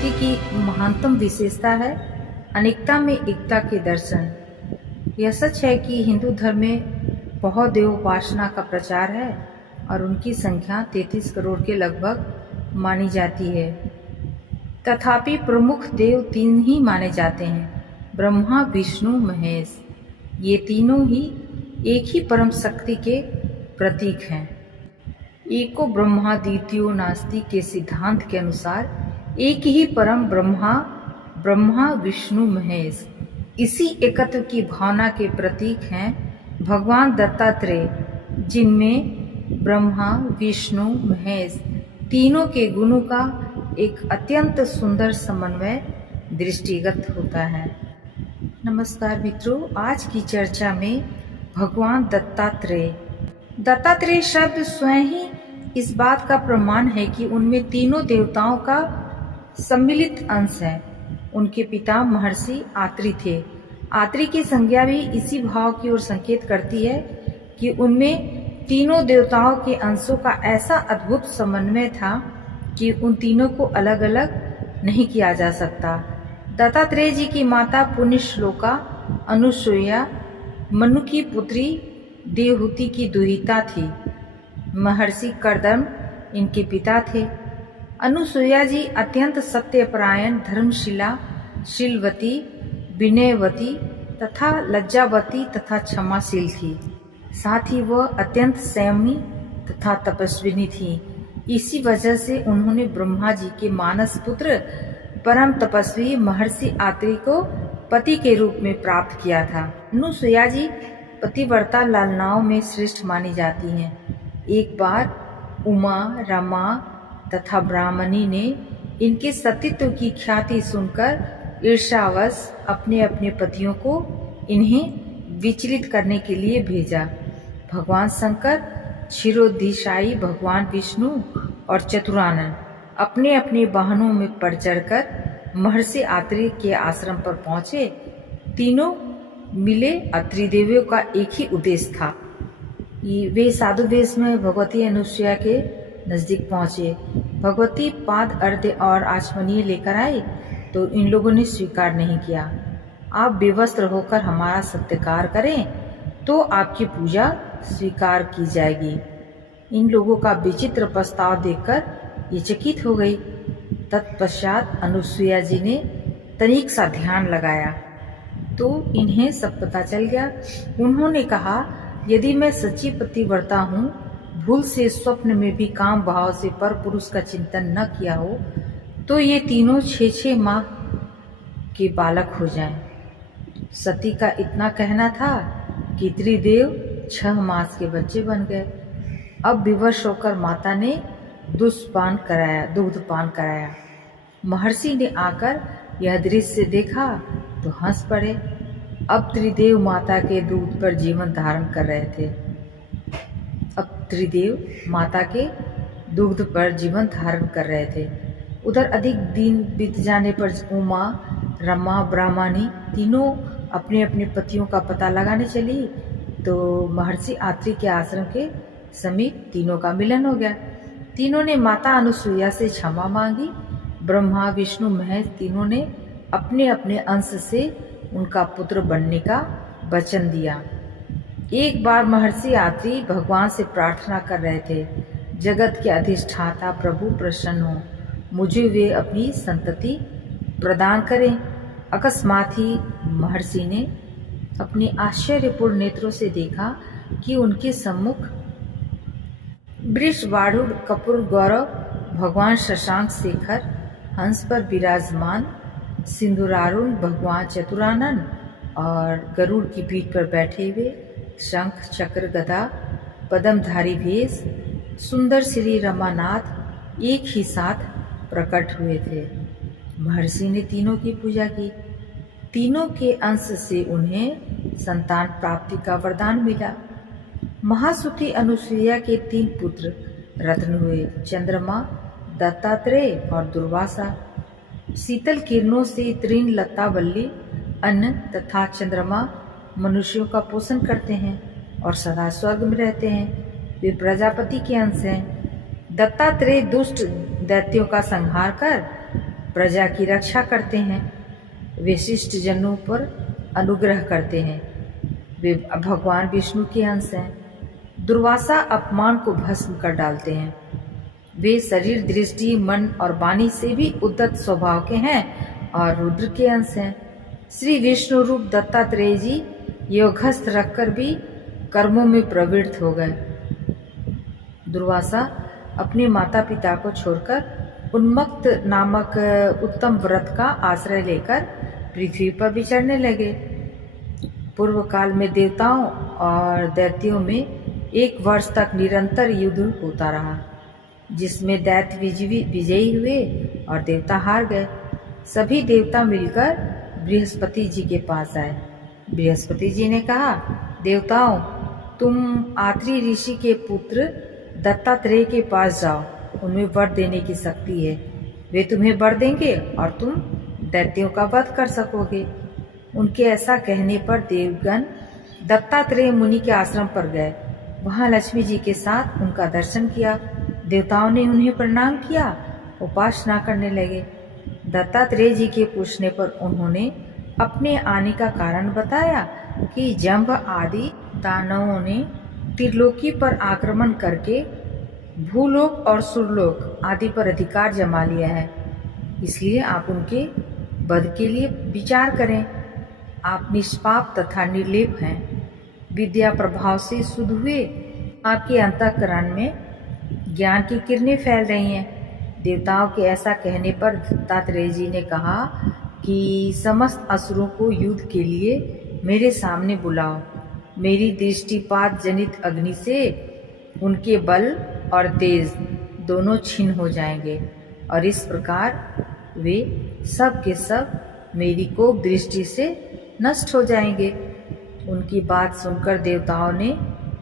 संस्कृति की महानतम विशेषता है अनेकता में एकता के दर्शन। यह सच है कि हिंदू धर्म में बहुदेव उपासना का प्रचार है और उनकी संख्या 33 करोड़ के लगभग मानी जाती है। तथापि प्रमुख देव 3 ही माने जाते हैं, ब्रह्मा, विष्णु, महेश। ये तीनों ही एक ही परम शक्ति के प्रतीक हैं। एको ब्रह्मा द्वितीयो नास्ति के सिद्धांत के अनुसार एक ही परम ब्रह्मा विष्णु महेश। इसी एकत्व की भावना के प्रतीक हैं भगवान दत्तात्रेय, जिनमें ब्रह्मा विष्णु महेश तीनों के गुणों का एक अत्यंत सुंदर समन्वय दृष्टिगत होता है। नमस्कार मित्रों, आज की चर्चा में भगवान दत्तात्रेय शब्द स्वयं ही इस बात का प्रमाण है कि उनमें तीनों देवताओं का सम्मिलित अंश है। उनके पिता महर्षि आत्रि थे। आत्रि की संज्ञा भी इसी भाव की ओर संकेत करती है कि उनमें तीनों देवताओं के अंशों का ऐसा अद्भुत समन्वय था कि उन तीनों को अलग अलग नहीं किया जा सकता। दत्तात्रेय जी की माता पुण्यश्लोका अनुसूया मनु की पुत्री देवहूति की दुहिता थी। महर्षि कर्दम इनके पिता थे। अनुसूया जी अत्यंत सत्यपरायण, धर्मशिला, शीलवती, विनयवती तथा लज्जावती तथा क्षमाशील थी। साथ ही वह अत्यंत संयमी तथा तपस्विनी थी। इसी वजह से उन्होंने ब्रह्मा जी के मानस पुत्र परम तपस्वी महर्षि आत्रि को पति के रूप में प्राप्त किया था। अनुसूया जी पतिव्रता लालनाओं में श्रेष्ठ मानी जाती हैं। एक बार उमा, रमा तथा ब्राह्मणी ने इनके सतीत्व की ख्याति सुनकर ईर्ष्यावश अपने अपने पतियों को इन्हें विचलित करने के लिए भेजा। भगवान शंकर, क्षीरोधीशायी भगवान विष्णु और चतुरानन अपने अपने वाहनों में पर चढ़कर महर्षि आत्रि के आश्रम पर पहुंचे। तीनों मिले। अत्रि देवियों का एक ही उद्देश्य था। वे साधु वेश में भगवती अनुसूया के नजदीक पहुंचे। भगवती पाद अर्घ्य और आचमनीय लेकर आई तो इन लोगों ने स्वीकार नहीं किया। आप बेवस्त्र होकर हमारा सत्कार करें तो आपकी पूजा स्वीकार की जाएगी। इन लोगों का विचित्र प्रस्ताव देखकर ये चकित हो गई। तत्पश्चात अनुसूया जी ने तनिक सा ध्यान लगाया तो इन्हें सब पता चल गया। उन्होंने कहा, यदि मैं सच्ची पतिव्रता हूँ, भूल से स्वप्न में भी काम भाव से पर पुरुष का चिंतन न किया हो, तो ये तीनों 6-6 माह के बालक हो जाएं। सती का इतना कहना था कि त्रिदेव 6 मास के बच्चे बन गए। अब विवश होकर माता ने दुग्धपान कराया। महर्षि ने आकर यह दृश्य देखा तो हंस पड़े। अब त्रिदेव माता के दूध पर जीवन धारण कर रहे थे। उधर अधिक दिन बीत जाने पर उमा, रमा, ब्राह्मणी तीनों अपने अपने पतियों का पता लगाने चली तो महर्षि आत्रि के आश्रम के समीप तीनों का मिलन हो गया। तीनों ने माता अनुसूया से क्षमा मांगी। ब्रह्मा, विष्णु, महेश तीनों ने अपने अपने अंश से उनका पुत्र बनने का वचन दिया। एक बार महर्षि आत्रि भगवान से प्रार्थना कर रहे थे, जगत के अधिष्ठाता प्रभु प्रसन्न हो, मुझे वे अपनी संतति प्रदान करें। अकस्मात ही महर्षि ने अपने आश्चर्यपूर्ण नेत्रों से देखा कि उनके सम्मुख वृषभारूढ़ कपूर गौरव भगवान शशांक शेखर, हंस पर विराजमान सिंदूरारूढ़ भगवान चतुरानन और गरुड़ की पीठ पर बैठे हुए शंख चक्र गदा पद्मधारी भेष सुंदर श्री रमानाथ एक ही साथ प्रकट हुए थे। महर्षि ने तीनों की पूजा की। तीनों के अंश से उन्हें संतान प्राप्ति का वरदान मिला। महासुखी अनुसूया के 3 पुत्र रत्न हुए, चंद्रमा, दत्तात्रेय और दुर्वासा। शीतल किरणों से तृण लता वल्ली अन्न तथा चंद्रमा मनुष्यों का पोषण करते हैं और सदा स्वर्ग में रहते हैं। वे प्रजापति के अंश हैं। दत्तात्रेय दुष्ट दैत्यों का संहार कर प्रजा की रक्षा करते हैं, वे शिष्ट जनों पर अनुग्रह करते हैं, वे भगवान विष्णु के अंश हैं। दुर्वासा अपमान को भस्म कर डालते हैं, वे शरीर, दृष्टि, मन और वाणी से भी उद्धत स्वभाव के हैं और रुद्र के अंश हैं। श्री विष्णु रूप दत्तात्रेय जी योगस्थ रखकर भी कर्मों में प्रवृत्त हो गए। दुर्वासा अपने माता पिता को छोड़कर उन्मत्त नामक उत्तम व्रत का आश्रय लेकर पृथ्वी पर विचरने लगे। पूर्व काल में देवताओं और दैत्यों में 1 वर्ष तक निरंतर युद्ध होता रहा, जिसमें दैत्य विजयी हुए और देवता हार गए। सभी देवता मिलकर बृहस्पति जी के पास आए। बृहस्पति जी ने कहा, देवताओं, तुम आत्रि ऋषि के पुत्र दत्तात्रेय के पास जाओ, उनमें वर देने की शक्ति है, वे तुम्हें वर देंगे और तुम दैत्यों का वध कर सकोगे। उनके ऐसा कहने पर देवगण दत्तात्रेय मुनि के आश्रम पर गए। वहां लक्ष्मी जी के साथ उनका दर्शन किया। देवताओं ने उन्हें प्रणाम किया, उपासना करने लगे। दत्तात्रेय जी के पूछने पर उन्होंने अपने आने का कारण बताया कि जंभ आदि दानवों ने त्रिलोकी पर आक्रमण करके भूलोक और सुरलोक आदि पर अधिकार जमा लिया है, इसलिए आप उनके वध के लिए विचार करें। आप निष्पाप तथा निर्लेप हैं, विद्या प्रभाव से शुद्ध हुए आपके अंतःकरण में ज्ञान की किरणें फैल रही हैं। देवताओं के ऐसा कहने पर दत्तात्रेय जी ने कहा कि समस्त असुरों को युद्ध के लिए मेरे सामने बुलाओ। मेरी दृष्टिपात जनित अग्नि से उनके बल और तेज दोनों छिन्न हो जाएंगे और इस प्रकार वे सब के सब मेरी कोप दृष्टि से नष्ट हो जाएंगे। उनकी बात सुनकर देवताओं ने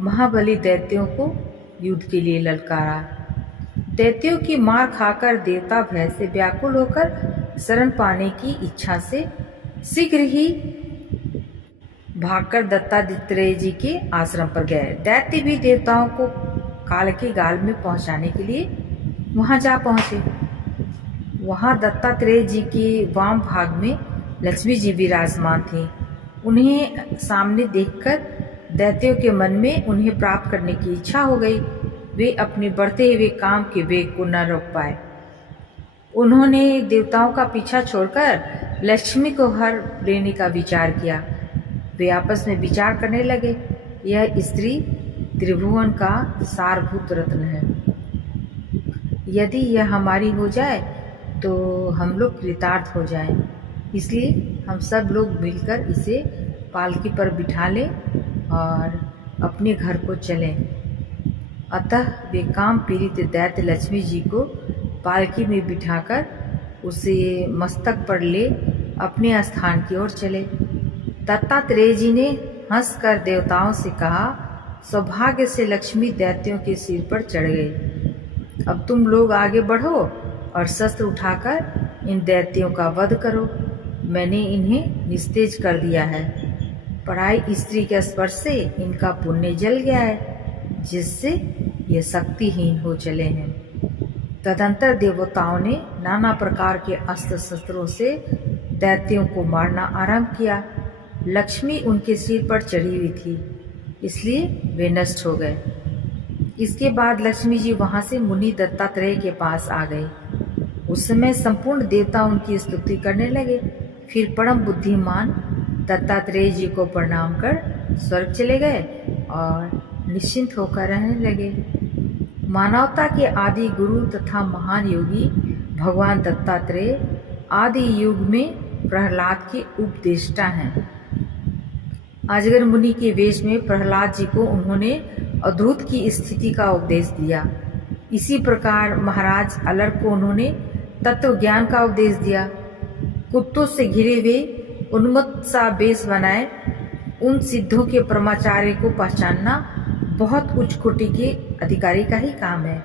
महाबली दैत्यों को युद्ध के लिए ललकारा। दैत्यों की मार खाकर देवता भय से व्याकुल होकर शरण पाने की इच्छा से शीघ्र ही भागकर दत्तात्रेय जी के आश्रम पर गए। दैत्य भी देवताओं को काल के गाल में पहुंचाने के लिए वहां जा पहुंचे। वहां दत्तात्रेय जी के वाम भाग में लक्ष्मी जी विराजमान थे। उन्हें सामने देखकर दैत्यों के मन में उन्हें प्राप्त करने की इच्छा हो गई। वे अपने बढ़ते हुए काम के वेग को न रोक पाए। उन्होंने देवताओं का पीछा छोड़कर लक्ष्मी को हर लेने का विचार किया। वे आपस में विचार करने लगे, यह स्त्री त्रिभुवन का सारभूत रत्न है, यदि यह हमारी हो जाए तो हम लोग कृतार्थ हो जाएं। इसलिए हम सब लोग मिलकर इसे पालकी पर बिठा लें और अपने घर को चलें। अतः वे काम पीड़ित दैत्य लक्ष्मी जी को पालकी में बिठाकर उसे मस्तक पर ले अपने स्थान की ओर चले। दत्तात्रेय जी ने हंसकर देवताओं से कहा, सौभाग्य से लक्ष्मी दैत्यों के सिर पर चढ़ गई। अब तुम लोग आगे बढ़ो और शस्त्र उठाकर इन दैत्यों का वध करो। मैंने इन्हें निस्तेज कर दिया है। पराई स्त्री के स्पर्श से इनका पुण्य जल गया है, जिससे ये शक्तिहीन हो चले हैं। तदंतर देवताओं ने नाना प्रकार के अस्त्र शस्त्रों से दैत्यों को मारना आरंभ किया। लक्ष्मी उनके सिर पर चढ़ी हुई थी, इसलिए वे नष्ट हो गए। इसके बाद लक्ष्मी जी वहां से मुनि दत्तात्रेय के पास आ गए। उस समय संपूर्ण देवता उनकी स्तुति करने लगे। फिर परम बुद्धिमान दत्तात्रेय जी को प्रणाम कर स्वर्ग चले गए और निश्चिंत होकर रहने लगे। मानवता के आदि गुरु तथा महान योगी भगवान दत्तात्रेय आदि युग में प्रहलाद के उपदेष्टा हैं। अजगर मुनि के वेश में प्रहलाद जी को उन्होंने अद्भुत की स्थिति का उपदेश दिया। इसी प्रकार महाराज अलर को उन्होंने तत्व ज्ञान का उपदेश दिया। कुत्तों से घिरे हुए उन्मत्त सा बेस बनाए उन सिद्धों के परमाचार्य को पहचानना बहुत उच्च कोटि के अधिकारी का ही काम है।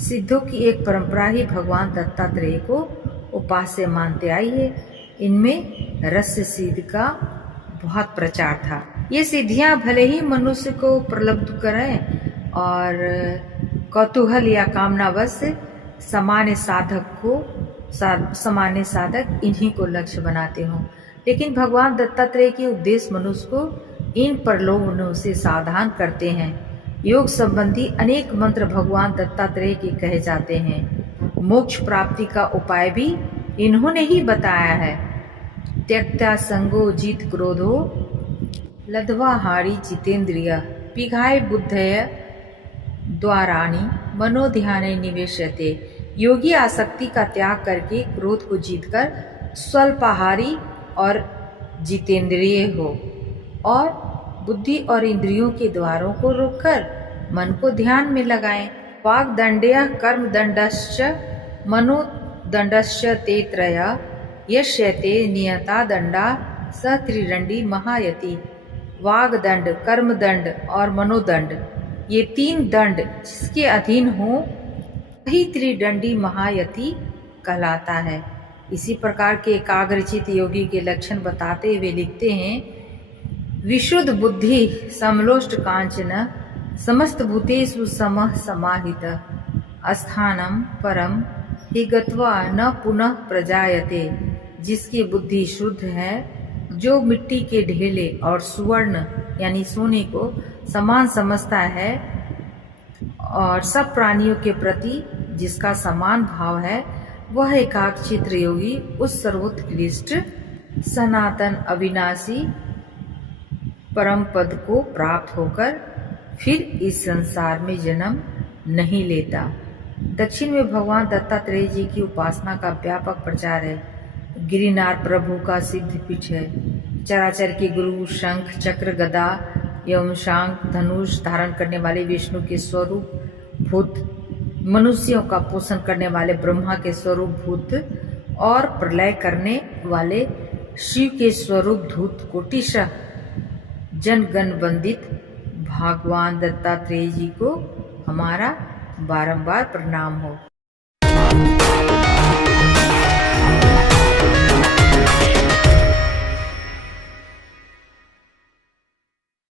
सिद्धों की एक परंपरा ही भगवान दत्तात्रेय को उपास्य मानते आई है। इनमें रस्य सिद्ध का बहुत प्रचार था। ये सिद्धियां भले ही मनुष्य को प्रलुब्ध करें और कौतूहल या कामनावश सामान्य साधक को सामान्य साधक इन्हीं को लक्ष्य बनाते हों। लेकिन भगवान दत्तात्रेय के उपदेश मनुष्य को इन प्रलोभनों से सावधान करते हैं। योग संबंधी अनेक मंत्र भगवान दत्तात्रेय के कहे जाते हैं। मोक्ष प्राप्ति का उपाय भी इन्होंने ही बताया है। त्यक्ता संगो जित क्रोधो लद्वा हारी जितेंद्रिय पिघाय बुद्धय द्वाराणि मनोध्याने निवेशते। योगी आसक्ति का त्याग करके क्रोध को जीतकर स्वल्पाहारी और जितेंद्रिय हो और बुद्धि और इंद्रियों के द्वारों को रोककर मन को ध्यान में लगाएं। वाग्दंडय कर्मदंडश्च मनोदंडश्च ते त्रय यश्यते नियता दंडा स त्रिदंडी महायति। वाग्दंड, कर्मदंड और मनोदंड, ये तीन दंड जिसके अधीन हो वही त्रिदंडी महायति कहलाता है। इसी प्रकार के एकाग्रचित योगी के लक्षण बताते हुए लिखते हैं, विशुद्ध बुद्धि समलोष्ट कांचन समस्त भूतेषु समः समाहित अस्थानं परम हि गत्वा न पुनः प्रजायते। जिसकी बुद्धि शुद्ध है, जो मिट्टी के ढेले और सुवर्ण यानी सोने को समान समझता है और सब प्राणियों के प्रति जिसका समान भाव है, वह एकाग्रचित योगी उस सर्वोत्कृष्ट सनातन अविनाशी परम पद को प्राप्त होकर फिर इस संसार में जन्म नहीं लेता। दक्षिण में भगवान दत्तात्रेय जी की उपासना का व्यापक प्रचार है। गिरिनार प्रभु का सिद्ध पीठ है। चराचर के गुरु शंख चक्र गदा एवं शांख धनुष धारण करने वाले विष्णु के स्वरूप भूत, मनुष्यों का पोषण करने वाले ब्रह्मा के स्वरूप भूत और प्रलय करने वाले शिव के स्वरूप धूत कोटिशः जनगण वंदित भगवान दत्तात्रेय जी को हमारा बारंबार प्रणाम हो।